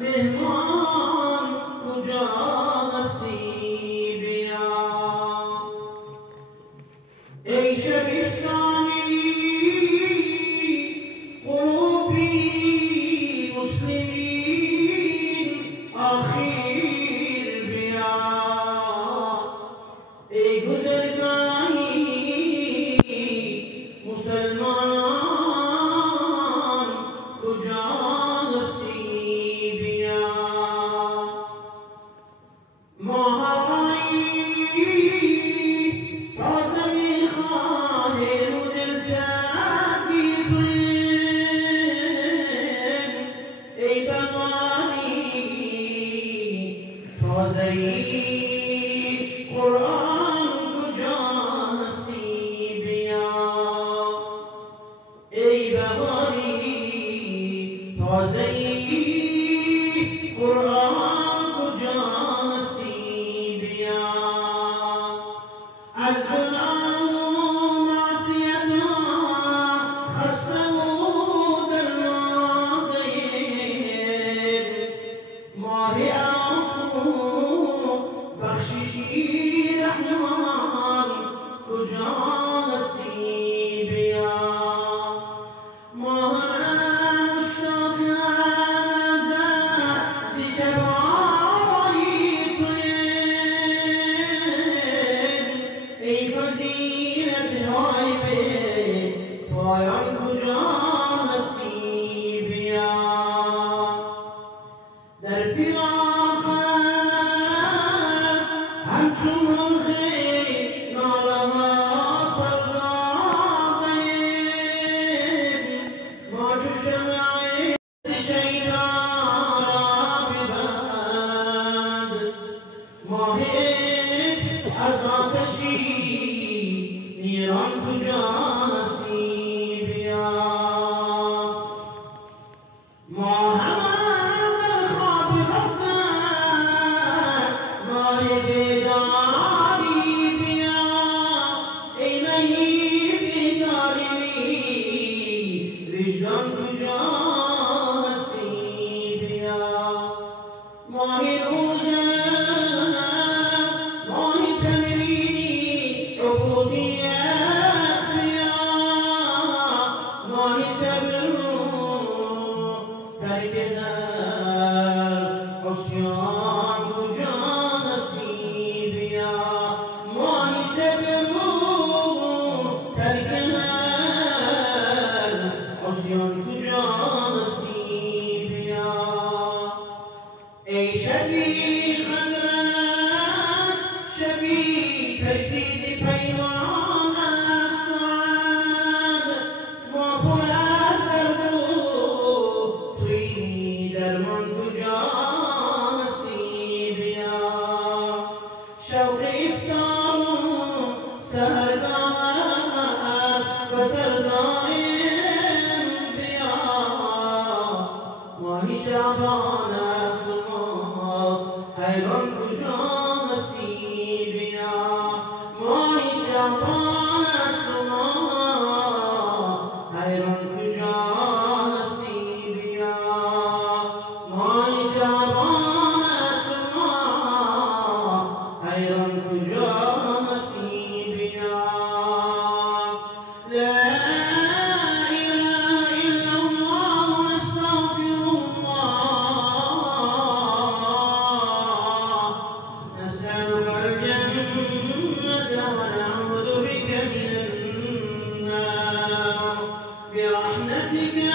مهمان کجا هستی بیا ای شبستانی قلوبی مسلمین آخر بیا ای گذرگانی مسلمانان کجا قرآن کجا هستی بیا ای بهاری تازه‌ای قرآن کجا هستی بیا از گناه و معصیت‌ها خسته و درمانده ماه بخششی رحمان کجا هستی بیا ماه مشتاق نظر سی شبایی تویم ای فضیلت های به پایان کجا هستی بیا در همچون رنگ نالما سردادیم ما چو شمع شیدان ببند ماهت از آتشی نیران کجا هستی بیا ما همه در خواب غفلت ماه وجدان کجا هستی بیا ماهی روزت ماهی تمرینی عبودیت بیا ماهی صبر ترک در عصیان کجا هستی بیا ماهی صبر ترک عصیان کجا هستی بیا ای شدید خلوت شبی تجدید پیمان است ما پر از درد و توی درمان کجا هستی بیا شوق افطار و سحرگاه و سردار ماهی شعبان است و ما حیران کجا هستی بیا ماهی شعبان است و ما حیران کجا هستی بیا ماهی شعبان است و ما حیران کجا هستی بیا برحمتك